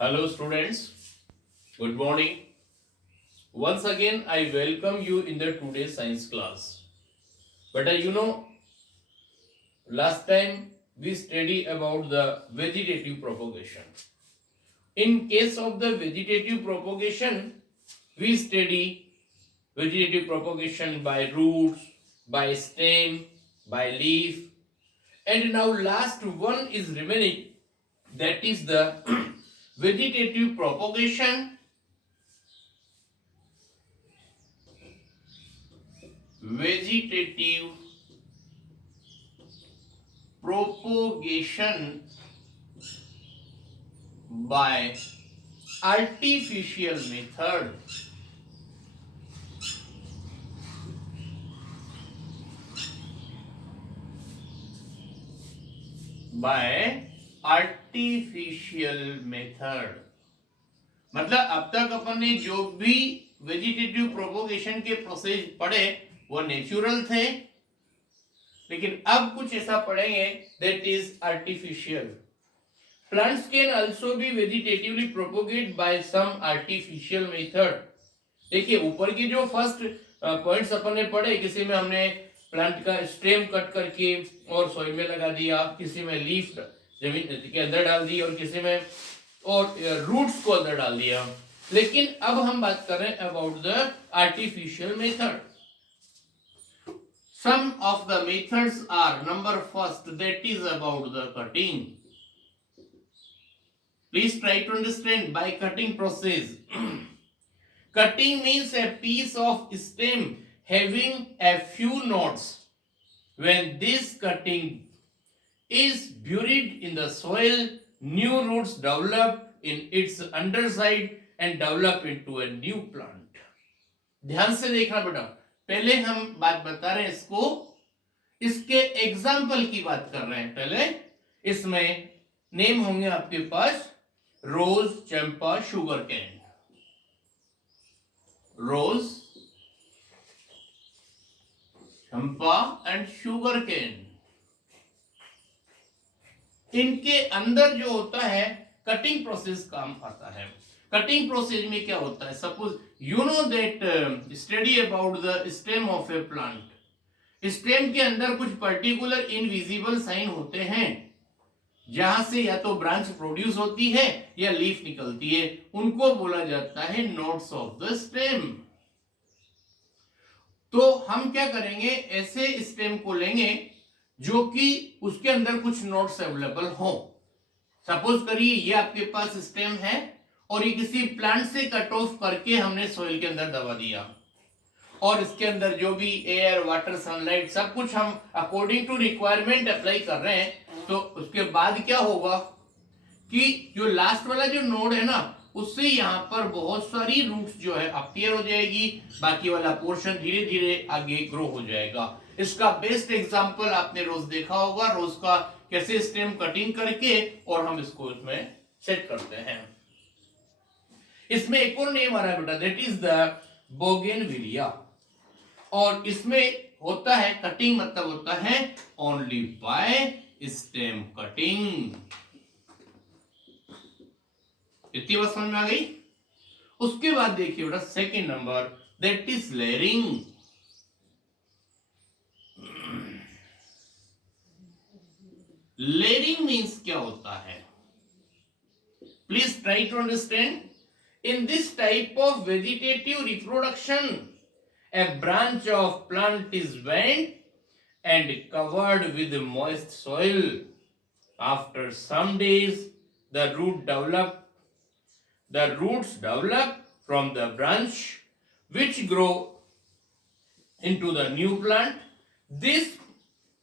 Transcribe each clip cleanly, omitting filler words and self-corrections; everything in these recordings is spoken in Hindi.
Hello, students. Good morning. Once again, I welcome you in the today's science class. But last time we studied about the vegetative propagation. In case of the vegetative propagation, we study vegetative propagation by roots, by stem, by leaf, and now last one is remaining. That is the vegetative propagation vegetative propagation by artificial method by artificial method मतलब अब तक अपन ने जो भी वेजिटेटिव प्रोपोगेशन के प्रोसेस पढ़े वो नेचुरल थे, लेकिन अब कुछ ऐसा पढ़ेंगे that is artificial. Plants can also be vegetatively propagate by some artificial method. देखिए ऊपर की जो फर्स्ट पॉइंट्स अपन ने पढ़े, किसी में हमने प्लांट का स्टेम कट करके और सॉइल में लगा दिया, किसी में लीफ जमीन के अंदर डाल दी और किसी में और रूट्स को अंदर डाल दिया. लेकिन अब हम बात कर रहे हैं about the artificial method. Some of the methods are number first that is about the cutting. Please try to understand by cutting process. Cutting means a piece of stem having a few knots. When this cutting is buried in the soil, new roots develop in its underside and develop into a new plant. ध्यान से देखना बेटा, पहले हम बात बता रहे हैं इसको, इसके एग्जाम्पल की बात कर रहे हैं. पहले इसमें नेम होंगे आपके पास रोज, चंपा, शुगर कैन. रोज, चंपा एंड शुगर कैन. इनके अंदर जो होता है कटिंग प्रोसेस काम आता है. कटिंग प्रोसेस में क्या होता है, suppose you know that study about the stem of A plant. Stem के अंदर कुछ पर्टिकुलर इनविजिबल साइन होते हैं जहां से या तो ब्रांच प्रोड्यूस होती है या लीफ निकलती है, उनको बोला जाता है नोड्स ऑफ द स्टेम. तो हम क्या करेंगे, ऐसे स्टेम को लेंगे जो कि उसके अंदर कुछ नोड्स अवेलेबल हो. सपोज करिए ये आपके पास स्टेम है और ये किसी प्लांट से कट ऑफ करके हमने सॉइल के अंदर दबा दिया और इसके अंदर जो भी एयर, वाटर, सनलाइट सब कुछ हम अकॉर्डिंग टू रिक्वायरमेंट अप्लाई कर रहे हैं. तो उसके बाद क्या होगा कि जो लास्ट वाला जो नोड है ना, उससे यहाँ पर बहुत सारी रूट्स जो है अपीयर हो जाएगी, बाकी वाला पोर्शन धीरे धीरे आगे ग्रो हो जाएगा. इसका बेस्ट एग्जांपल आपने रोज देखा होगा, रोज का कैसे स्टेम कटिंग करके और हम इसको इसमें सेट करते हैं. इसमें एक और नेम आ रहा है बेटा, दैट इज द बोगेनविलिया. और इसमें होता है कटिंग, मतलब होता है ओनली बाय स्टेम कटिंग. इतनी बात समझ में आ गई. उसके बाद देखिए बेटा second number that is layering. Layering means क्या होता है, please try to understand. In this type of vegetative reproduction a branch of plant is bent and covered with moist soil. After some days the roots develop from the branch which grow into the new plant. This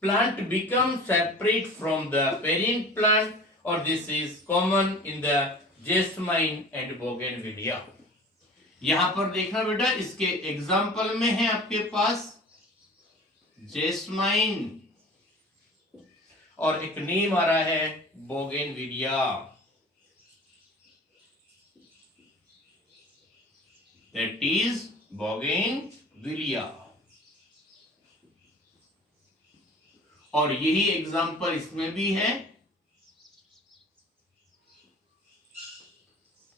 plant becomes separate from the parent plant, or this is common in the jasmine and bougainvillea. यहां पर देखना बेटा, इसके एग्जाम्पल में है आपके पास जेस्माइन और एक नेम आ रहा है बोगेनविलिया. That is bougainvillea. और यही एग्जाम्पल इसमें भी है.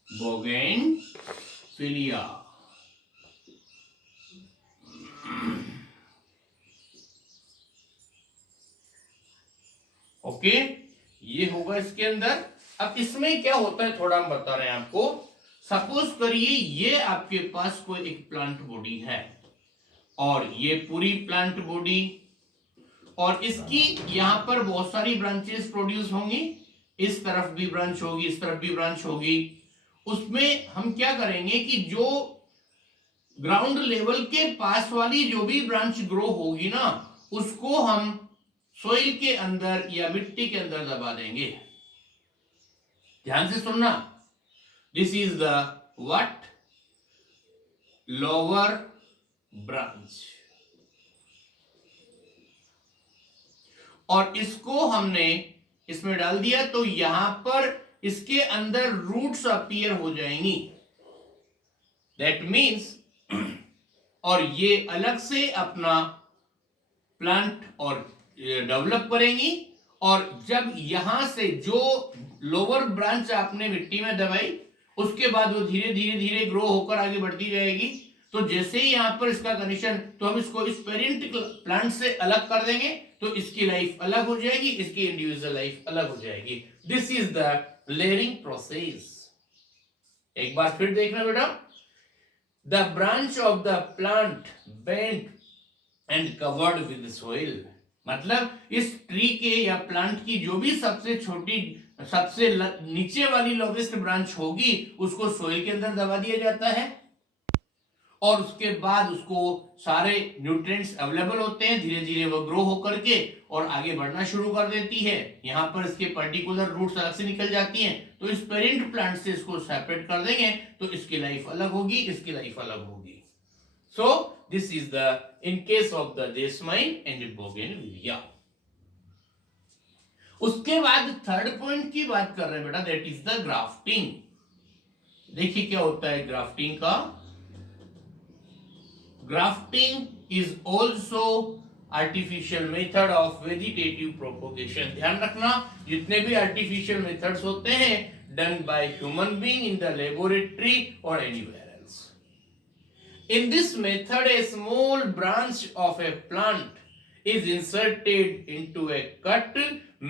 बोगेनविलिया। ओके, ये होगा इसके अंदर। अब इसमें क्या होता है थोड़ा हम बता रहे हैं आपको। सपोज करिए ये आपके पास कोई एक प्लांट बॉडी है और ये पूरी प्लांट बॉडी, और इसकी यहां पर बहुत सारी ब्रांचेस प्रोड्यूस होंगी, इस तरफ भी ब्रांच होगी, इस तरफ भी ब्रांच होगी। उसमें हम क्या करेंगे कि जो ग्राउंड लेवल के पास वाली जो भी ब्रांच ग्रो होगी ना, उसको हम सोइल के अंदर या मिट्टी के अंदर दबा देंगे। ध्यान से सुनना, this is the what, lower branch. और इसको हमने इसमें डाल दिया तो यहां पर इसके अंदर रूट्स अपीयर हो जाएंगी, दैट मीन्स और ये अलग से अपना प्लांट और डेवलप करेंगी। और जब यहां से जो लोअर ब्रांच आपने मिट्टी में दबाई, उसके बाद वो धीरे धीरे धीरे ग्रो होकर आगे बढ़ती जाएगी। तो जैसे ही यहां पर इसका कंडीशन, तो हम इसको इस पेरेंट प्लांट से अलग कर देंगे, तो इसकी लाइफ अलग हो जाएगी, इसकी इंडिविजुअल लाइफ अलग हो जाएगी। This is the layering process. एक बार फिर देखना बेटा, the branch of the plant bent and covered with soil. मतलब इस ट्री के या प्लांट की जो भी सबसे छोटी, सबसे नीचे वाली लोवेस्ट ब्रांच होगी, उसको सोइल के अंदर दबा दिया जाता है और उसके बाद उसको सारे न्यूट्रिएंट्स अवेलेबल होते हैं, धीरे धीरे वो ग्रो होकर के और आगे बढ़ना शुरू कर देती है। यहाँ पर इसके पर्टिकुलर रूट्स अलग से निकल जाती हैं, तो इस पेरेंट प्लांट से इसको सेपरेट कर देंगे तो इसकी लाइफ अलग होगी, इसकी लाइफ अलग होगी। So this is the in case of the jasmine and bougainvillea. उसके बाद थर्ड पॉइंट की बात कर रहे हैं बेटा, दैट इज द ग्राफ्टिंग। देखिए क्या होता है ग्राफ्टिंग का। Grafting is also artificial method of vegetative propagation. ध्यान रखना, जितने भी आर्टिफिशियल मेथड्स होते हैं done by human being in the laboratory और anywhere else. In this method, a small branch of a plant is inserted into a cut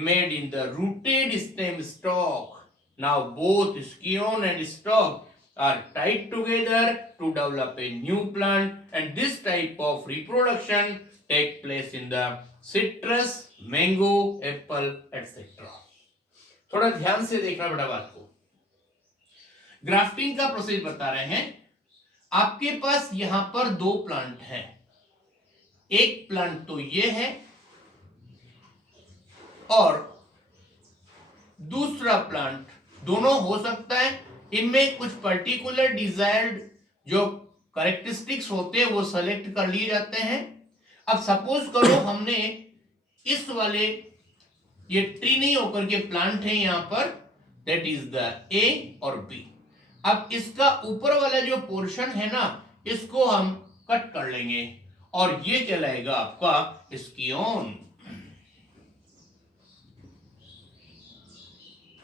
made in the rooted stem stalk. Now both scion and stalk are tied together to develop a new plant, and this type of reproduction take place in the citrus, mango, apple, etc. थोड़ा ध्यान से देखना बेटा बात को। ग्राफ्टिंग का प्रोसेस बता रहे हैं। आपके पास यहां पर दो प्लांट हैं, एक प्लांट तो ये है और दूसरा प्लांट, दोनों हो सकता है, इनमें कुछ पर्टिकुलर डिजायर्ड जो कैरेक्टरिस्टिक्स होते हैं वो सेलेक्ट कर लिए जाते हैं। अब सपोज करो हमने इस वाले, ये ट्री नहीं होकर के प्लांट है यहां पर, दैट इज द ए और बी। अब इसका ऊपर वाला जो पोर्शन है ना, इसको हम कट कर लेंगे और ये कहलाएगा आपका स्कियोन।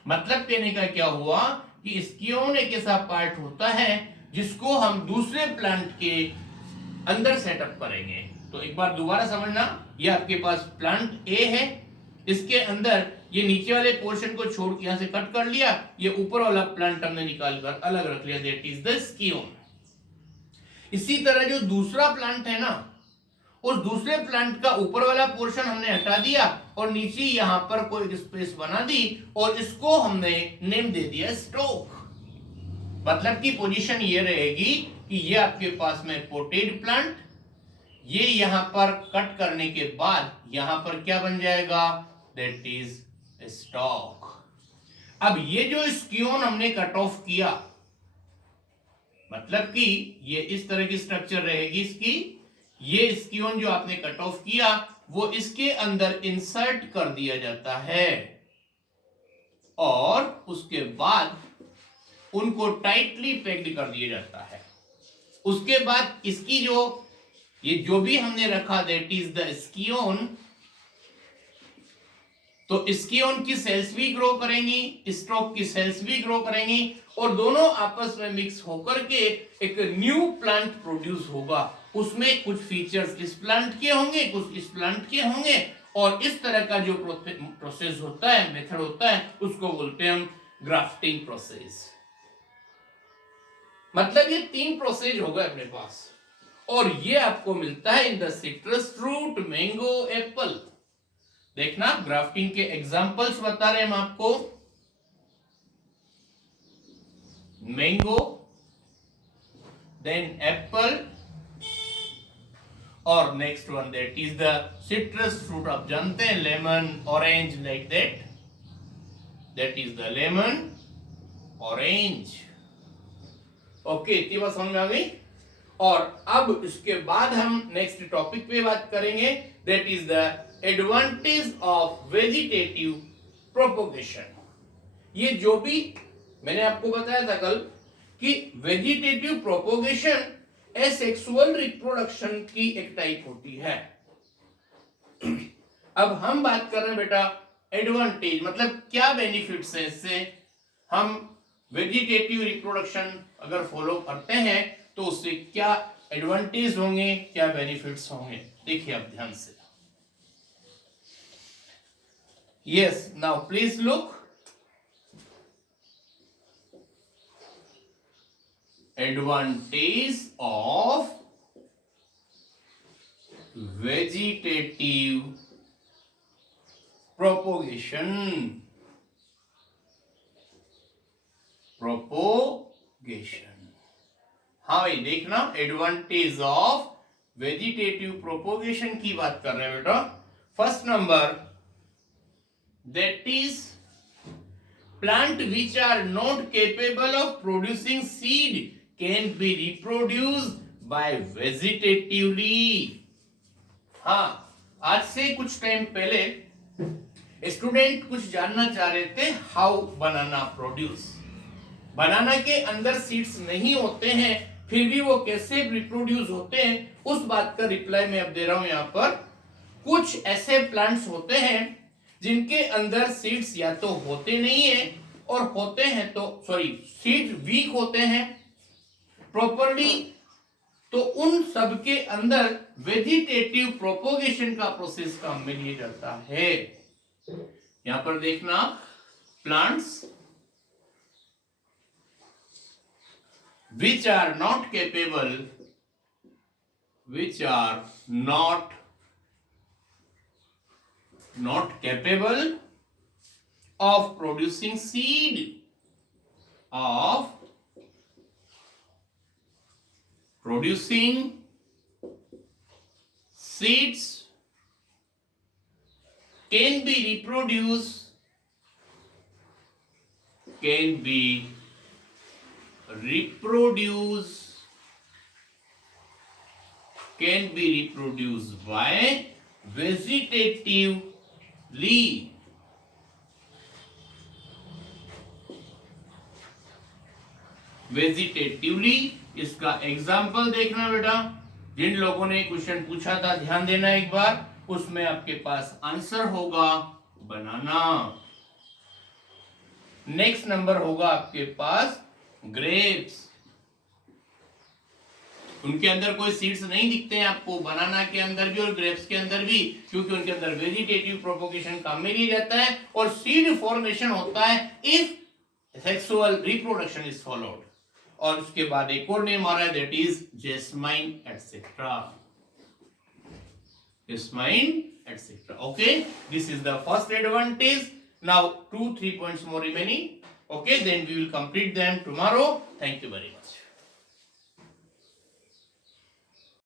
मतलब कहने का क्या हुआ कि स्कियोन एक ऐसा पार्ट होता है जिसको हम दूसरे प्लांट के अंदर सेटअप करेंगे। तो एक बार दोबारा समझना, ये आपके पास प्लांट ए है, इसके अंदर ये नीचे वाले पोर्शन को छोड़ के यहां से कट कर लिया, ये ऊपर वाला प्लांट हमने निकाल कर अलग रख लिया, दैट इज द स्कियोन। इसी तरह जो दूसरा प्लांट है ना, उस दूसरे प्लांट का ऊपर वाला पोर्शन हमने हटा दिया और नीचे यहां पर कोई स्पेस बना दी और इसको हमने नेम दे दिया स्टॉक। मतलब की पोजीशन ये रहेगी कि ये आपके पास में पोटेड प्लांट, ये यहां पर कट करने के बाद यहां पर क्या बन जाएगा, दैट इज स्टॉक। अब ये जो स्कियोन हमने कट ऑफ किया, मतलब कि ये इस तरह की स्ट्रक्चर रहेगी इसकी, ये स्कियोन जो आपने कट ऑफ किया वो इसके अंदर इंसर्ट कर दिया जाता है और उसके बाद उनको टाइटली पैक्ड कर दिया जाता है। उसके बाद इसकी जो ये जो भी हमने रखा दैट इज द स्कियोन, तो स्कियोन की सेल्स भी ग्रो करेंगी, स्टॉक की सेल्स भी ग्रो करेंगी और दोनों आपस में मिक्स होकर के एक न्यू प्लांट प्रोड्यूस होगा। उसमें कुछ फीचर्स इस प्लांट के होंगे, कुछ इस प्लांट के होंगे और इस तरह का जो प्रोसेस होता है, मेथड होता है, उसको बोलते हैं हम ग्राफ्टिंग प्रोसेस। मतलब ये 3 प्रोसेस होगा अपने पास और ये आपको मिलता है in the citrus fruit, mango, Apple. देखना ग्राफ्टिंग के एग्जांपल्स बता रहे हैं हम आपको। मैंगो, देन एप्पल और next one that is the citrus fruit. आप जानते हैं lemon, orange, like that is the lemon, orange. Okay, इतनी बात समझ में आ गई। और अब इसके बाद हम नेक्स्ट टॉपिक पे बात करेंगे, that is the advantage of vegetative propagation. ये जो भी मैंने आपको बताया था कल कि वेजिटेटिव प्रोपोगेशन एसेक्सुअल रिप्रोडक्शन की एक टाइप होती है। अब हम बात कर रहे हैं बेटा एडवांटेज, मतलब क्या बेनिफिट्स है इससे। हम वेजिटेटिव रिप्रोडक्शन अगर फॉलो करते हैं तो उससे क्या एडवांटेज होंगे, क्या बेनिफिट्स होंगे, देखिए आप ध्यान से। Yes, now please look. Advantage of vegetative propagation. हाँ भाई देखना, एडवांटेज ऑफ वेजिटेटिव प्रोपोगेशन की बात कर रहे हैं बेटा। First number, that is plant which are not capable of producing seed can be reproduced by vegetatively। हाँ, आज से कुछ टाइम पहले स्टूडेंट कुछ जानना चाह रहे थे, हाउ बनाना प्रोड्यूस। बनाना के अंदर सीड्स नहीं होते हैं फिर भी वो कैसे रिप्रोड्यूस होते हैं, उस बात का रिप्लाई मैं अब दे रहा हूं। यहां पर कुछ ऐसे प्लांट्स होते हैं जिनके अंदर सीड्स या तो होते नहीं है और होते हैं तो सीड्स वीक होते हैं प्रॉपरली, तो उन सब के अंदर वेजिटेटिव प्रोपोगेशन का प्रोसेस काम में लिया जाता है। यहां पर देखना, plants which are not capable of producing seed, seeds can be reproduced by vegetatively। इसका एग्जाम्पल देखना बेटा। जिन लोगों ने क्वेश्चन पूछा था ध्यान देना एक बार, उसमें आपके पास आंसर होगा बनाना। नेक्स्ट नंबर होगा आपके पास ग्रेप्स। उनके अंदर कोई सीड्स नहीं दिखते हैं आपको, बनाना के अंदर भी और ग्रेप्स के अंदर भी, क्योंकि उनके अंदर वेजिटेटिव प्रोपोगेशन काम में लिया जाता है और सीड फॉर्मेशन होता है if sexual reproduction is followed. और उसके बाद एक और नेम आ रहा है, that is jasmine etcetera. Okay, this is the first advantage. Now 2-3 points more remaining. Okay, then we will complete them tomorrow. Thank you very much.